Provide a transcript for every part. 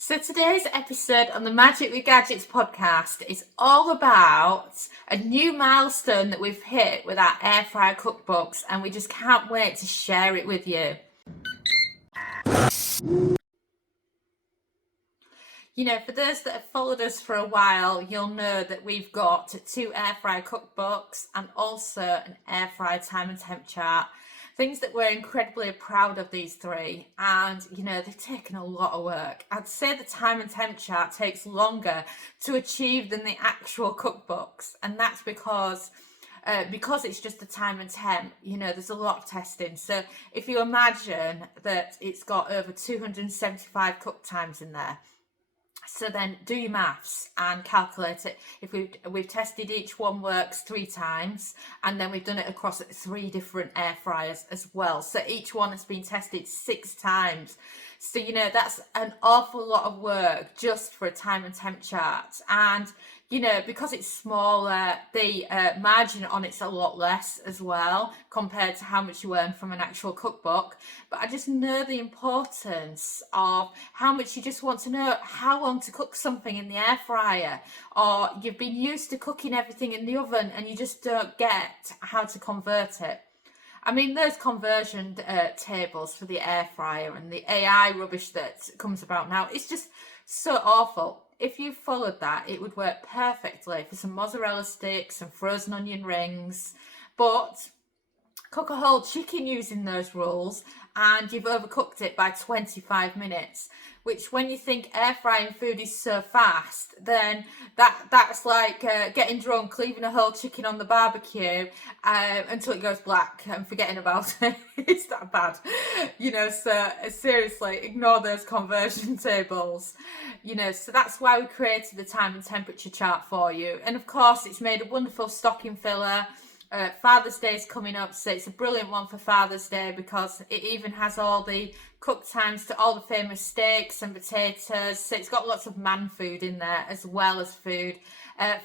So today's episode on the Magic with Gadgets podcast is all about a new milestone that we've hit with our air fryer cookbooks, and we just can't wait to share it with you. You know, for those that have followed us for a while, you'll know that we've got 2 air fryer cookbooks and also an air fryer time and temp chart. Things that we're incredibly proud of, these 3, and you know, they've taken a lot of work. I'd say the time and temp chart takes longer to achieve than the actual cookbooks, and that's because it's just the time and temp, you know, there's a lot of testing. So if you imagine that it's got over 275 cook times in there, so then do your maths and calculate it. If we've tested each one works 3 times, and then we've done it across 3 different air fryers as well. So each one has been tested 6 times. So, you know, that's an awful lot of work just for a time and temp chart. And, you know, because it's smaller, the margin on it's a lot less as well compared to how much you earn from an actual cookbook. But I just know the importance of how much you just want to know how long to cook something in the air fryer, or you've been used to cooking everything in the oven and you just don't get how to convert it. I mean, those conversion tables for the air fryer and the AI rubbish that comes about now, it's just so awful. If you followed that, it would work perfectly for some mozzarella sticks and frozen onion rings. But cook a whole chicken using those rules and you've overcooked it by 25 minutes, which, when you think air frying food is so fast, then that's like getting drunk, leaving a whole chicken on the barbecue until it goes black and forgetting about it. It's that bad, you know. So seriously, ignore those conversion tables, you know. So that's why we created the time and temperature chart for you. And of course, it's made a wonderful stocking filler. Father's Day is coming up, so it's a brilliant one for Father's Day because it even has all the cook times to all the famous steaks and potatoes. So it's got lots of man food in there as well as food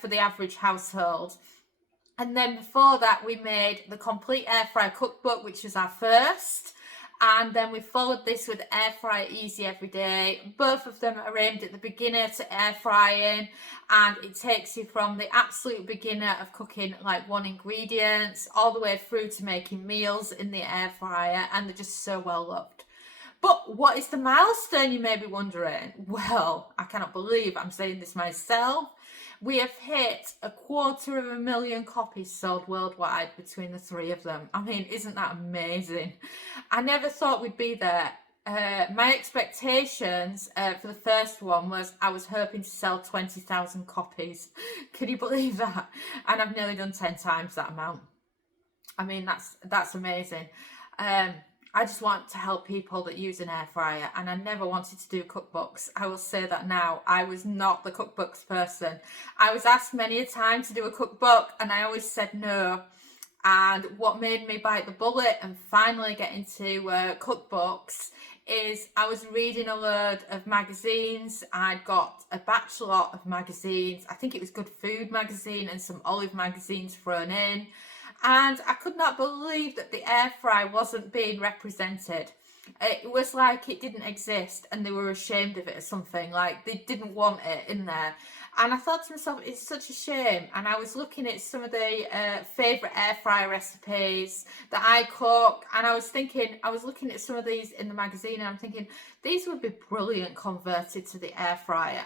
for the average household. And then before that, we made the complete air fryer cookbook, which was our first. And then we followed this with air fryer easy every day. Both of them are aimed at the beginner to air frying, and it takes you from the absolute beginner of cooking like 1 ingredients all the way through to making meals in the air fryer, and they're just so well loved. But what is the milestone, you may be wondering? Well, I cannot believe I'm saying this myself. We have hit 250,000 copies sold worldwide between the 3 of them. I mean, isn't that amazing? I never thought we'd be there. My expectations for the first one was I was hoping to sell 20,000 copies. Can you believe that? And I've nearly done 10 times that amount. I mean, that's amazing. I just want to help people that use an air fryer, and I never wanted to do cookbooks. I will say that now. I was not the cookbooks person. I was asked many a time to do a cookbook, and I always said no. And what made me bite the bullet and finally get into cookbooks is I was reading a load of magazines. I'd got a batch lot of magazines. I think it was Good Food magazine and some Olive magazines thrown in. And I could not believe that the air fry wasn't being represented. It was like it didn't exist and they were ashamed of it or something, like they didn't want it in there. And I thought to myself, it's such a shame. And I was looking at some of the favourite air fryer recipes that I cook, and I was looking at some of these in the magazine, and I'm thinking, these would be brilliant converted to the air fryer.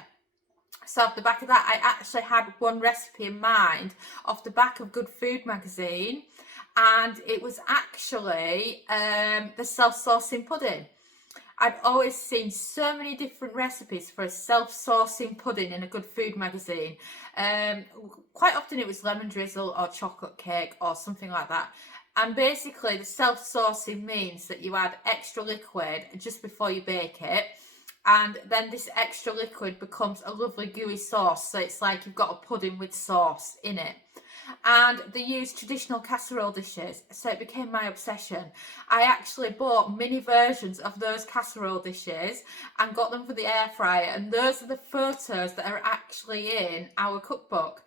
So off the back of that, I actually had one recipe in mind off the back of Good Food magazine, and it was actually the self-saucing pudding. I'd always seen so many different recipes for a self-saucing pudding in a Good Food magazine. Quite often it was lemon drizzle or chocolate cake or something like that. And basically the self-saucing means that you add extra liquid just before you bake it. And then this extra liquid becomes a lovely gooey sauce. So it's like you've got a pudding with sauce in it. And they used traditional casserole dishes, so it became my obsession. I actually bought mini versions of those casserole dishes and got them for the air fryer, and those are the photos that are actually in our cookbook.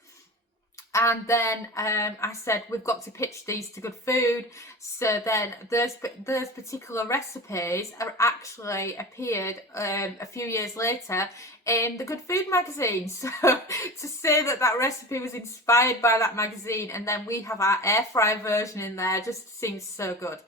And then I said, we've got to pitch these to Good Food. So then those particular recipes are actually appeared a few years later in the Good Food magazine. So to say that that recipe was inspired by that magazine, and then we have our air fry version in there, just seems so good.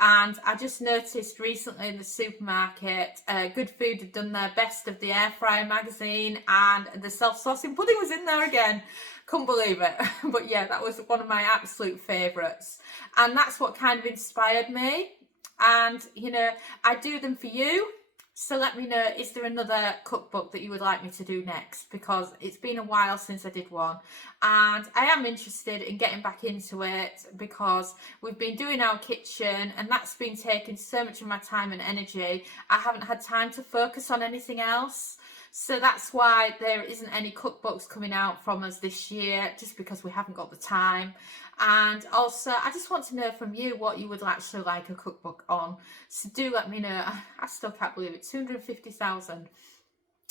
And I just noticed recently in the supermarket, Good Food had done their best of the air fryer magazine, and the self-saucing pudding was in there again. Couldn't believe it. But yeah, that was one of my absolute favourites. And that's what kind of inspired me. And, you know, I do them for you. So let me know, is there another cookbook that you would like me to do next? Because it's been a while since I did one. And I am interested in getting back into it because we've been doing our kitchen and that's been taking so much of my time and energy. I haven't had time to focus on anything else. So that's why there isn't any cookbooks coming out from us this year, just because we haven't got the time. And also, I just want to know from you what you would actually like a cookbook on. So do let me know. I still can't believe it, 250,000.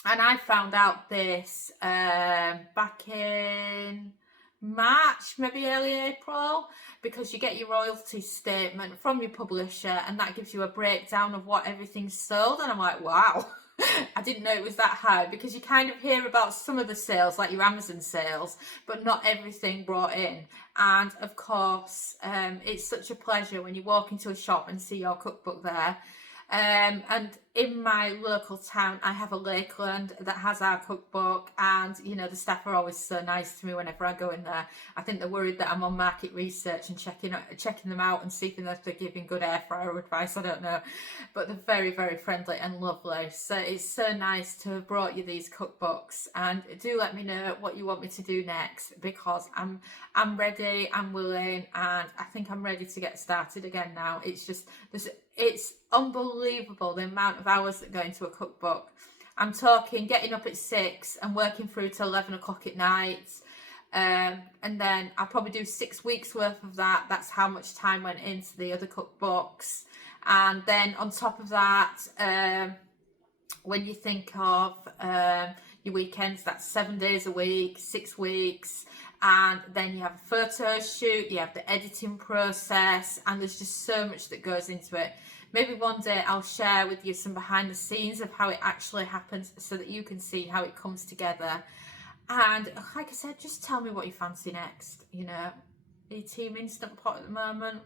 And I found out this back in March, maybe early April, because you get your royalty statement from your publisher and that gives you a breakdown of what everything's sold. And I'm like, wow. I didn't know it was that high, because you kind of hear about some of the sales, like your Amazon sales, but not everything brought in. And of course, it's such a pleasure when you walk into a shop and see your cookbook there. And in my local town, I have a Lakeland that has our cookbook, and you know, the staff are always so nice to me whenever I go in there. I think they're worried that I'm on market research and checking them out and seeing if they're giving good air fryer advice. I don't know, but they're very, very friendly and lovely. So it's so nice to have brought you these cookbooks, and do let me know what you want me to do next, because I'm ready, I'm willing, and I think I'm ready to get started again now. It's just it's unbelievable the amount of hours that go into a cookbook. I'm talking getting up at 6 and working through till 11 o'clock at night. And then I'll probably do 6 weeks worth of that. That's how much time went into the other cookbooks. And then on top of that, when you think of your weekends, that's 7 days a week, 6 weeks. And then you have a photo shoot, you have the editing process, and there's just so much that goes into it. Maybe one day I'll share with you some behind the scenes of how it actually happens, so that you can see how it comes together. And like I said, just tell me what you fancy next. You know, are you team Instant Pot at the moment?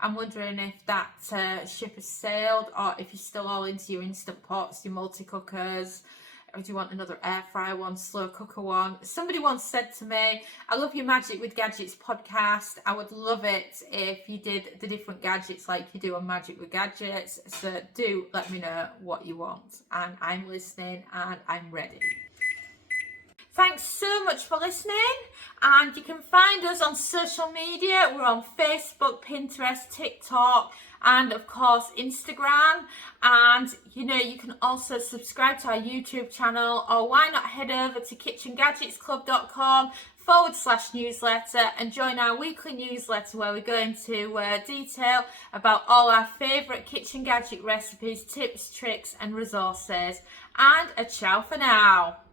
I'm wondering if that ship has sailed, or if you're still all into your Instant Pots, your multi-cookers. Or do you want another air fryer one, slow cooker one? Somebody once said to me, I love your Magic with Gadgets podcast. I would love it if you did the different gadgets like you do on Magic with Gadgets. So do let me know what you want. And I'm listening and I'm ready. Thanks so much for listening, and you can find us on social media. We're on Facebook, Pinterest, TikTok, and of course Instagram. And you know, you can also subscribe to our YouTube channel, or why not head over to KitchenGadgetsClub.com/newsletter and join our weekly newsletter, where we go into detail about all our favourite kitchen gadget recipes, tips, tricks and resources. And a ciao for now.